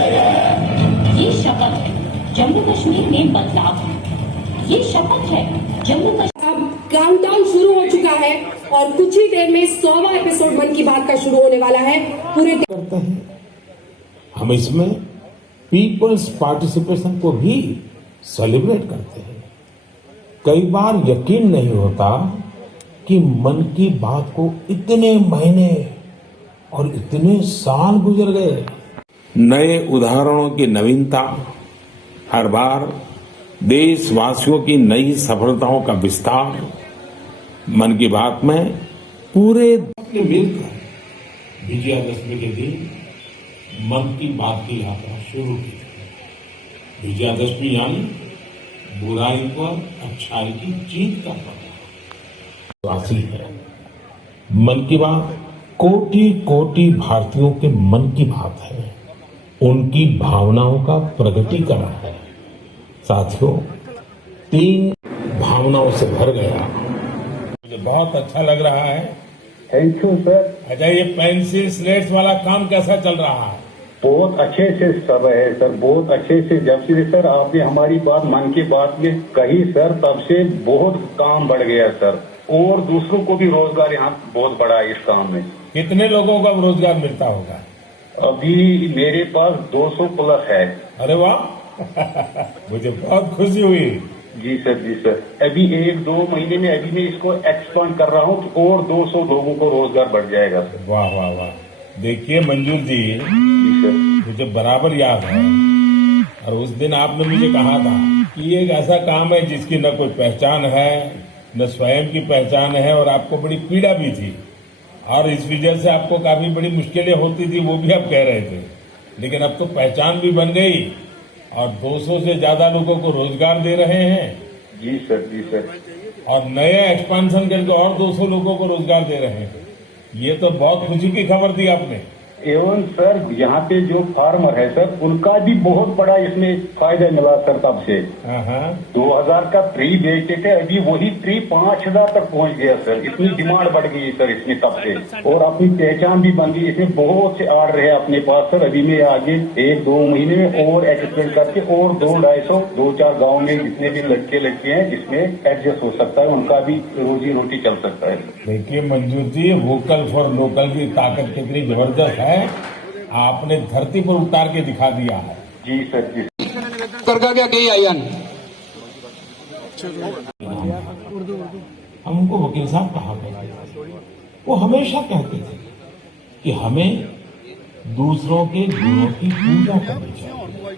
ये शपथ है जम्मू कश्मीर में बदलाव, ये शपथ है जम्मू कश्मीर। अब काउंटडाउन शुरू हो चुका है और कुछ ही देर में 100वां एपिसोड मन की बात का शुरू होने वाला है। पूरे करते हैं हम इसमें पीपल्स पार्टिसिपेशन को भी सेलिब्रेट करते हैं। कई बार यकीन नहीं होता कि मन की बात को इतने महीने और इतने साल गुजर गए। नए उदाहरणों की नवीनता, हर बार देशवासियों की नई सफलताओं का विस्तार, मन की बात में पूरे मिलकर विजयादशमी के दिन मन की बात की यात्रा शुरू की। विजयादशमी यानी बुराई पर अच्छाई की जीत का पर्व वासी है। मन की बात कोटि कोटि भारतीयों के मन की बात है, उनकी भावनाओं का प्रकटीकरण है। साथियों, 3 भावनाओं से भर गया। मुझे बहुत अच्छा लग रहा है। Thank you sir. अच्छा, ये पेंसिल स्लेट्स वाला काम कैसा चल रहा है? बहुत अच्छे से सब है सर, बहुत अच्छे से। जब से सर आपने हमारी बात मन की बात में कही सर, तब से बहुत काम बढ़ गया सर, और दूसरों को भी रोजगार यहाँ बहुत बड़ा है इस काम में। कितने लोगों को अब रोजगार मिलता होगा? अभी मेरे पास 200 प्लस है। अरे वाह मुझे बहुत खुशी हुई। जी सर, जी सर। अभी 1-2 महीने में अभी मैं इसको एक्सपांड कर रहा हूँ और 200 लोगों को रोजगार बढ़ जाएगा सर। वाह वाह वाह। देखिए मंजूर जी सर, मुझे बराबर याद है, और उस दिन आपने मुझे कहा था कि ये एक ऐसा काम है जिसकी न कोई पहचान है, न स्वयं की पहचान है, और आपको बड़ी पीड़ा भी थी, और इस वजह से आपको काफी बड़ी मुश्किलें होती थी, वो भी आप कह रहे थे। लेकिन अब तो पहचान भी बन गई और 200 से ज्यादा लोगों को रोजगार दे रहे हैं। जी सर, जी सर। और नए एक्सपांशन करके और 200 लोगों को रोजगार दे रहे हैं। ये तो बहुत खुशी की खबर दी आपने। एवं सर यहाँ पे जो फार्मर है सर, उनका भी बहुत बड़ा इसमें फायदा मिला सर। तब से 2000 का ट्री बेचते थे, अभी वही ट्री 5000 तक पहुँच गया सर। इतनी डिमांड बढ़ गई सर इसमें तब से, और अपनी पहचान भी बन गई। इसमें बहुत से आर्डर है अपने पास सर। अभी मैं आगे 1-2 महीने में और एक्सपेंड करके और 2-250 गाँव में जितने भी लड़के लड़के हैं इसमें एडजस्ट हो सकता है, उनका भी रोजी रोटी चल सकता है। देखिए मंजूर जी, वोकल फॉर लोकल की ताकत कितनी जबरदस्त है, आपने धरती पर उतार के दिखा दिया है। जी सर, जी। हम उनको वकील साहब कहा करते, वो हमेशा कहते थे कि हमें दूसरों के गुणों की पूजा करनी चाहिए।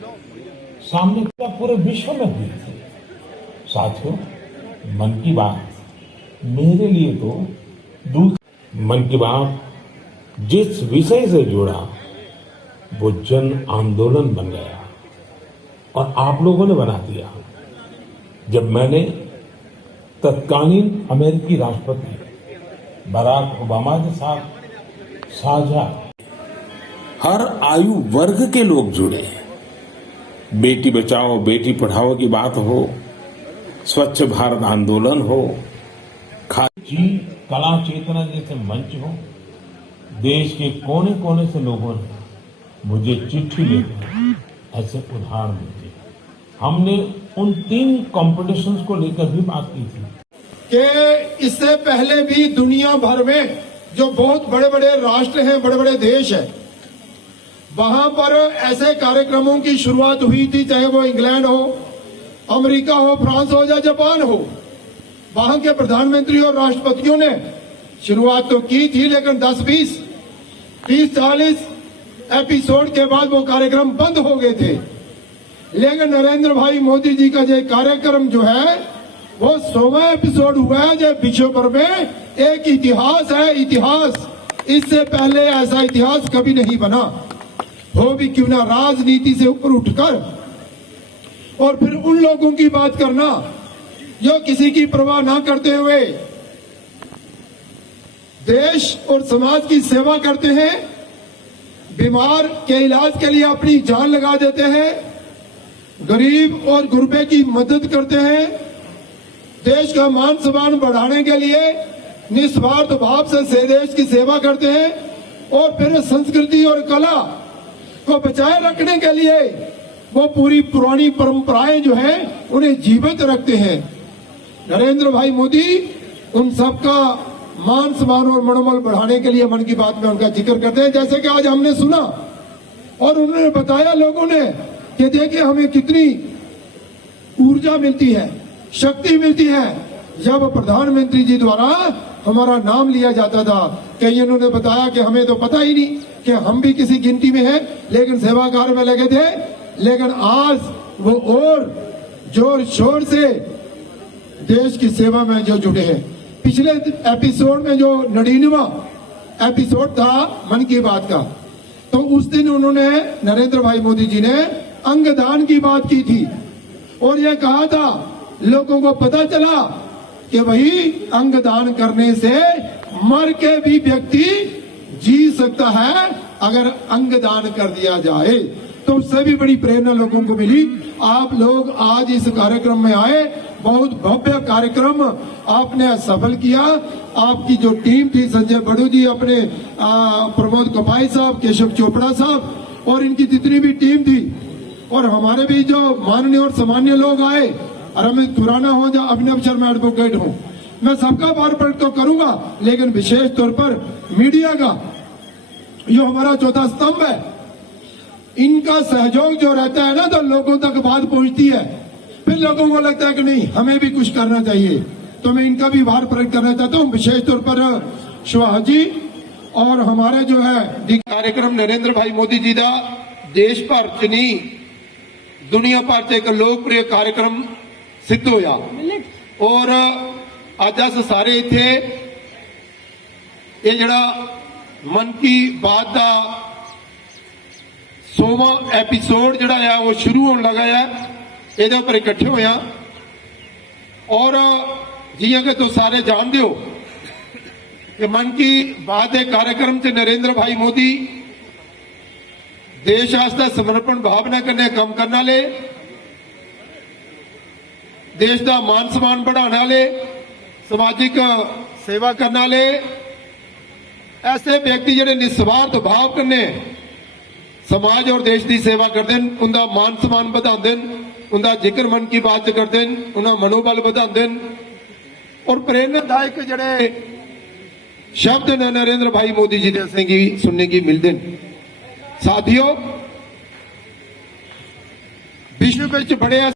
सामने पूरे विश्व में हुई थी। साथियों, मन की बात मेरे लिए तो मन की बात जिस विषय से जुड़ा वो जन आंदोलन बन गया, और आप लोगों ने बना दिया। जब मैंने तत्कालीन अमेरिकी राष्ट्रपति बराक ओबामा के साथ साझा, हर आयु वर्ग के लोग जुड़े, बेटी बचाओ बेटी पढ़ाओ की बात हो, स्वच्छ भारत आंदोलन हो, जी कला चेतना जैसे मंच हो, देश के कोने कोने से लोगों ने मुझे चिट्ठी लेकर ऐसे उदाहरण दिए। हमने उन 3 कॉम्पिटिशन्स को लेकर भी बात की थी कि इससे पहले भी दुनिया भर में जो बहुत बड़े बड़े राष्ट्र हैं, बड़े बड़े देश हैं, वहां पर ऐसे कार्यक्रमों की शुरुआत हुई थी, चाहे वो इंग्लैंड हो, अमेरिका हो, फ्रांस हो या जापान हो। वहां के प्रधानमंत्री और राष्ट्रपतियों ने शुरुआत तो की थी, लेकिन 10-20, 30-40 एपिसोड के बाद वो कार्यक्रम बंद हो गए थे। लेकिन नरेंद्र भाई मोदी जी का ये कार्यक्रम जो है वो 100वां एपिसोड हुआ है, जो विश्व भर में एक इतिहास है। इतिहास, इससे पहले ऐसा इतिहास कभी नहीं बना हो भी क्यों ना, राजनीति से ऊपर उठकर और फिर उन लोगों की बात करना जो किसी की परवाह ना करते हुए देश और समाज की सेवा करते हैं, बीमार के इलाज के लिए अपनी जान लगा देते हैं, गरीब और गुरबे की मदद करते हैं, देश का मान सम्मान बढ़ाने के लिए निस्वार्थ भाव से देश की सेवा करते हैं, और फिर संस्कृति और कला को बचाए रखने के लिए वो पूरी पुरानी परंपराएं जो है उन्हें जीवित रखते हैं। नरेंद्र भाई मोदी उन सबका मान सम्मान और मनोबल बढ़ाने के लिए मन की बात में उनका जिक्र करते हैं। जैसे कि आज हमने सुना और उन्होंने बताया लोगों ने कि देखिए हमें कितनी ऊर्जा मिलती है, शक्ति मिलती है जब प्रधानमंत्री जी द्वारा हमारा नाम लिया जाता था। कई उन्होंने बताया कि हमें तो पता ही नहीं कि हम भी किसी गिनती में हैं, लेकिन सेवा कार्य में लगे थे। लेकिन आज वो और जोर शोर से देश की सेवा में जो जुटे हैं। पिछले एपिसोड में जो 99वां एपिसोड था मन की बात का, तो उस दिन उन्होंने नरेंद्र भाई मोदी जी ने अंगदान की बात की थी और यह कहा था लोगों को पता चला कि वही अंगदान करने से मर के भी व्यक्ति जी सकता है अगर अंगदान कर दिया जाए। तो उससे भी बड़ी प्रेरणा लोगों को मिली। आप लोग आज इस कार्यक्रम में आए, बहुत भव्य कार्यक्रम आपने सफल किया। आपकी जो टीम थी, संजय बड़ू जी, अपने प्रमोद कपाई साहब, केशव चोपड़ा साहब और इनकी जितनी भी टीम थी, और हमारे भी जो माननीय और सामान्य लोग आए, रमेश खुराना हो या अभिनव शर्मा एडवोकेट हो, मैं सबका बार प्रकट तो करूंगा, लेकिन विशेष तौर पर मीडिया का जो हमारा चौथा स्तंभ है, इनका सहयोग जो रहता है ना, तो लोगों तक बात पहुंचती है। फिर लोगों को लगता है कि नहीं, हमें भी कुछ करना चाहिए। तो मैं इनका भी बार प्रकट करना चाहता हूं, विशेष तौर पर सुहास जी और हमारे जो है कार्यक्रम नरेंद्र भाई मोदी जी का देश भर च नहीं दुनिया भर च एक लोकप्रिय कार्यक्रम सिद्ध होया। और अज अस सारे इत्थे ये जड़ा मन की बात का 100वां एपीसोड जड़ा है वो शुरू होने लगा है, ये पर इकट्ठे होया। और जियां कि तुम सारे जानते हो कि मन की बात के कार्यक्रम से नरेंद्र भाई मोदी देश आस्ते समर्पण भावना कन्नै काम करने वाले, देश का मान सम्मान बढ़ाने वाले, समाजिक सेवा करने वाले ऐसे व्यक्ति जिहड़े निस्वार्थ भाव कन्नै समाज और देश की सेवा करते हैं, उनका मान सम्मान बढ़ाते हैं, उनका जिक्र मन की बात करते हैं, उनका मनोबल बढ़ाते हैं। और प्रेरणादायक जड़े शब्द ने नरेंद्र भाई मोदी जी ने की सुनने की मिलते हैं। साथियों, विश्व में बड़े